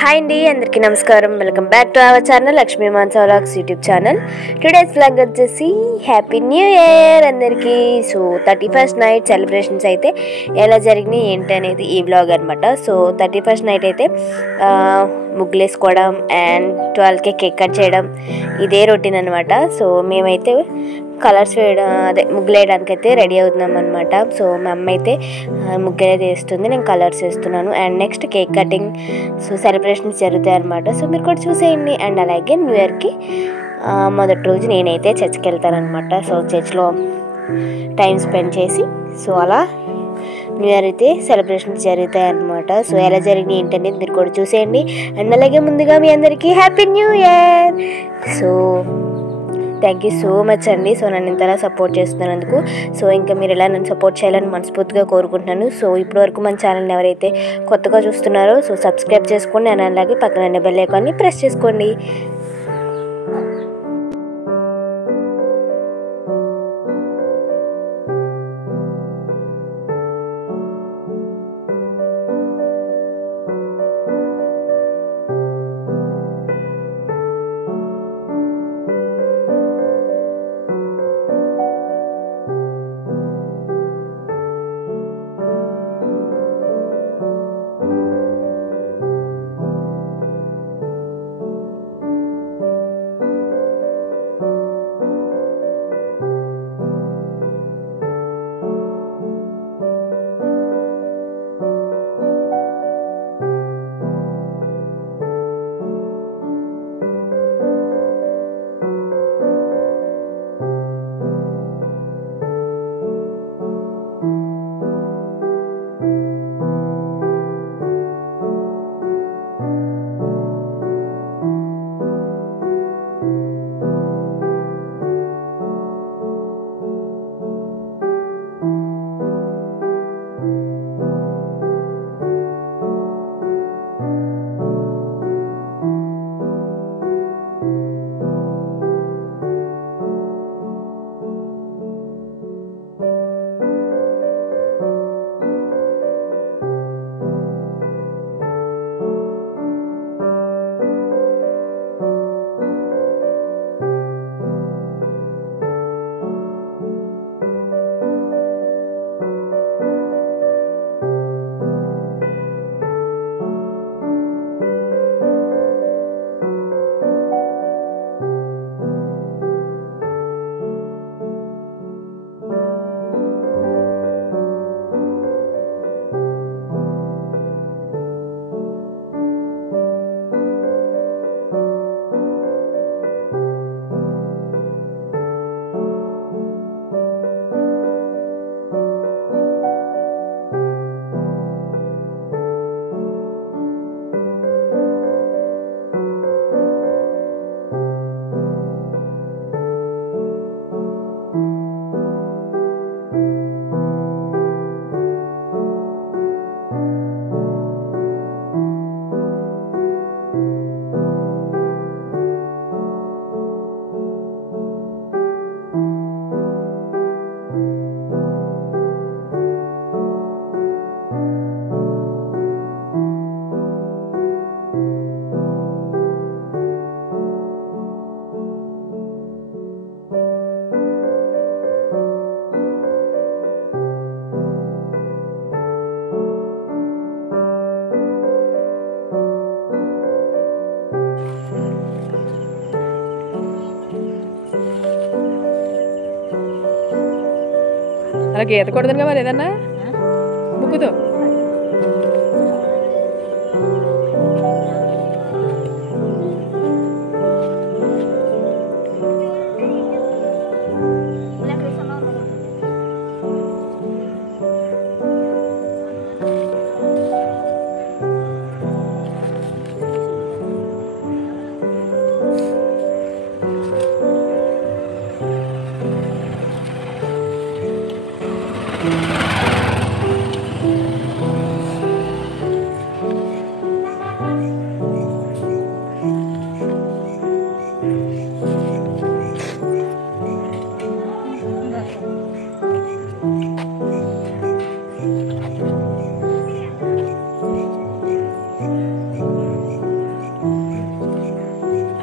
Hi అండి, అందరికీ నమస్కారం. Welcome back to our channel Lakshmi Mansa vlogs YouTube channel. Today's vlog వచ్చేసి హ్యాపీ న్యూ ఇయర్ అందరికీ. సో 31st నైట్ సెలబ్రేషన్స్ అయితే ఎలా జరిగినాయి ఏంటి అనేది ఈ వ్లాగ్ అనమాట. సో 31st నైట్ అయితే ముగ్గులు వేసుకోవడం అండ్ 12కి కేక్ కట్ చేయడం ఇదే రొటీన్ అనమాట. సో మేమైతే కలర్స్ వేయడం ముగ్గులు వేయడానికి అయితే రెడీ అవుతున్నాం అనమాట. సో మా అమ్మ అయితే ముగ్గులు అయితే వేస్తుంది, నేను కలర్స్ వేస్తున్నాను. And next cake cutting, so celebrations జరుగుతాయి అనమాట. సో మీరు కూడా చూసేయండి. అండ్ అలాగే న్యూ ఇయర్కి మొదటి రోజు నేనైతే చర్చ్కి వెళ్తానమాట. సో చర్చ్లో టైం స్పెండ్ చేసి సో అలా న్యూ ఇయర్ అయితే సెలబ్రేషన్స్ జరుగుతాయి అన్నమాట. సో ఎలా జరిగినాయి ఏంటనేది మీరు కూడా చూసేయండి. అండ్ అలాగే ముందుగా మీ అందరికీ happy new year. So thank you so much అండి. సో నన్ను ఇంతలా సపోర్ట్ చేస్తున్నందుకు. సో ఇంకా మీరు ఇలా నన్ను సపోర్ట్ చేయాలని మనస్ఫూర్తిగా కోరుకుంటున్నాను. సో ఇప్పటివరకు మన ఛానల్ని ఎవరైతే కొత్తగా చూస్తున్నారో సో సబ్స్క్రైబ్ చేసుకోండి. అండ్ అలాగే పక్కన బెల్ ఐకాన్ని ప్రెస్ చేసుకోండి. అలా గీత కొడదునుగా మరి ఏదన్నా బుక్కుతో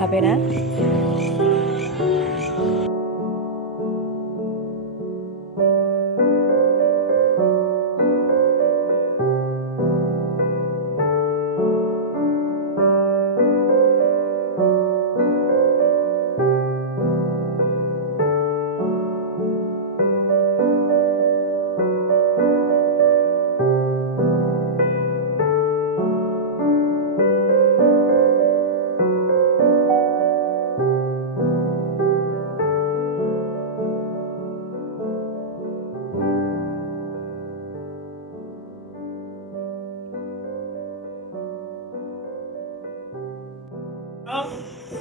హ్యాపీనా?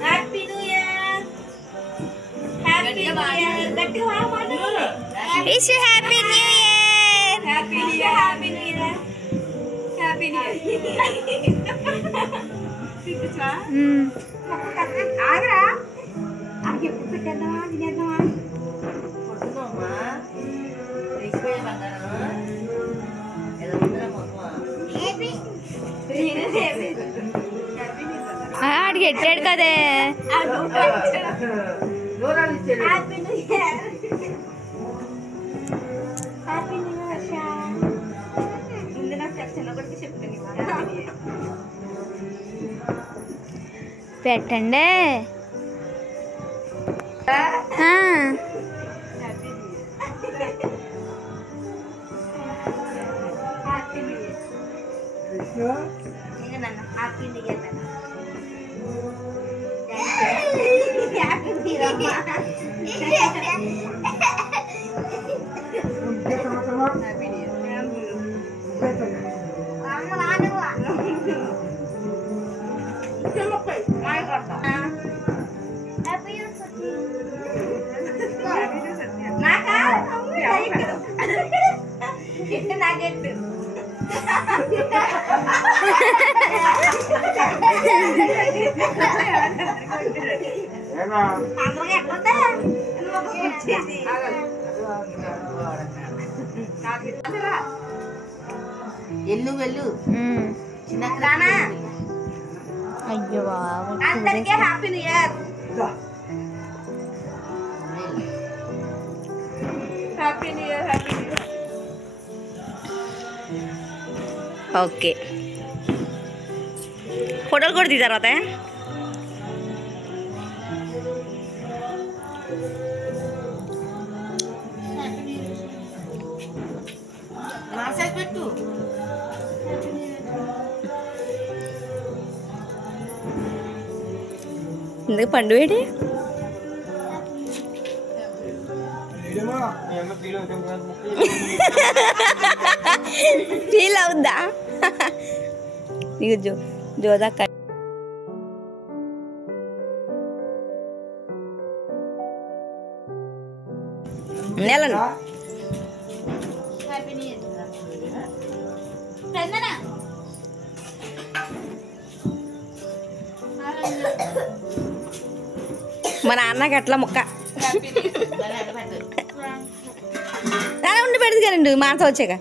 Happy New Year! Happy New Year! Wish you Happy New Year! Happy New Year! Happy New Year! Happy New Year! ఆగరా ఆగి ఎప్పుడు పెట్టేద్దామా తినేద్దామా ఆడికి ఎట్టాడు కదే. Happy new year happy new year ముందు నాకు చిన్న కొడుకు చెప్తాను పెట్టండి. హ్యాపీ న్యూ ఇయర్ నాన్న హ్యాపీ న్యూ ఇయర్ నాన్న హ్యాపీ న్యూ ఇయర్ అమ్మా హ్యాపీ న్యూ ఇయర్ అమ్మ రానువా చెమ్మపై మాయ కొడతా హ్యాపీ న్యూ ఇయర్ నాకా ఇట్టు నాకెట్టు ఎల్లు వెళ్ళు చిన్న అయ్యో బాబు. అందరికీ happy new year happy new year happy new year okay, ఫోటోలు కూడా తీసిన తర్వాత మాసైజ్ పెట్టు. ఎందుకు పండు వేడి ఫీల్ అవుద్దా నీకు జోదా నెలను హ్యాపీ న్యూ ఇయర్ చందన మా నాన్నకి అట్లా ముక్క అలా ఉండి పెడదు కదండి మాస వచ్చాక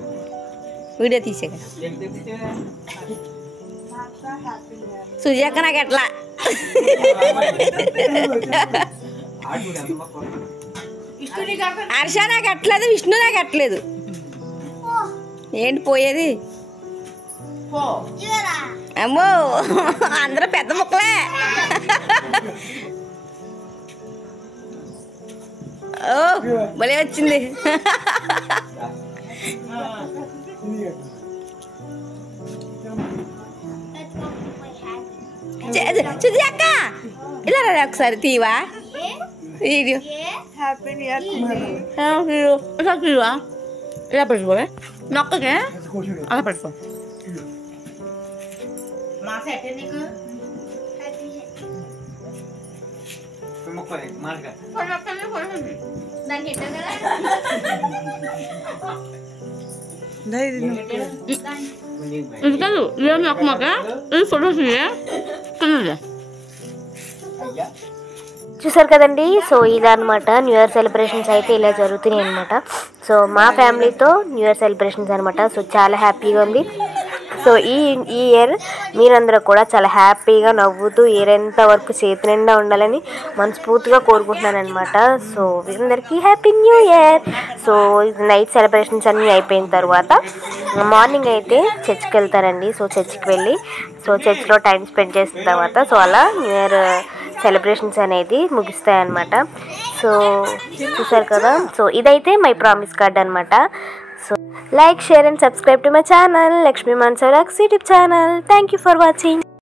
వీడియో తీసాక సుజాక నాకు ఎట్లా హర్ష నాకు ఎట్లేదు, విష్ణు నాకు ఎట్లేదు. ఏంటి పోయేది? అమ్మో అందరూ పెద్ద ముక్కలే. ఓ భలే వచ్చింది. సుజాక ఇలా రా ఒకసారి తీవా వీడియో. తీవా ఇలా పెట్టుకోవే నొక్కకే అలా పెట్టుకో. మాస ఎట్టే నీకు దానికి ఎట్టారు కదా ఇది కాదు ఏమి ఒక్కమాక ఇది ఫోటోస్ చూసారు కదండి. సో ఇదనమాట న్యూ ఇయర్ సెలబ్రేషన్స్ అయితే ఇలా జరుగుతున్నాయి అనమాట. సో మా ఫ్యామిలీతో న్యూ ఇయర్ సెలబ్రేషన్స్ అనమాట. సో చాలా హ్యాపీగా ఉంది. సో ఈ ఇయర్ మీరందరూ కూడా చాలా హ్యాపీగా నవ్వుతూ ఇయర్ ఎంత వరకు చేతి నిండా ఉండాలని మనస్ఫూర్తిగా కోరుకుంటున్నాను అనమాట. సో అందరికీ happy new year. So night celebrations అన్నీ అయిపోయిన తర్వాత మార్నింగ్ అయితే చర్చ్కి వెళ్తారండి. సో చర్చ్కి వెళ్ళి సో చర్చ్లో టైం స్పెండ్ చేసిన తర్వాత సో అలా న్యూ ఇయర్ సెలబ్రేషన్స్ అనేది ముగిస్తాయన్నమాట. సో చూసారు కదా. సో ఇదైతే మై ప్రామిస్ కార్డ్ అనమాట. So like, share and subscribe to my channel Lakshmi Mansa vlogs YouTube channel. Thank you for watching.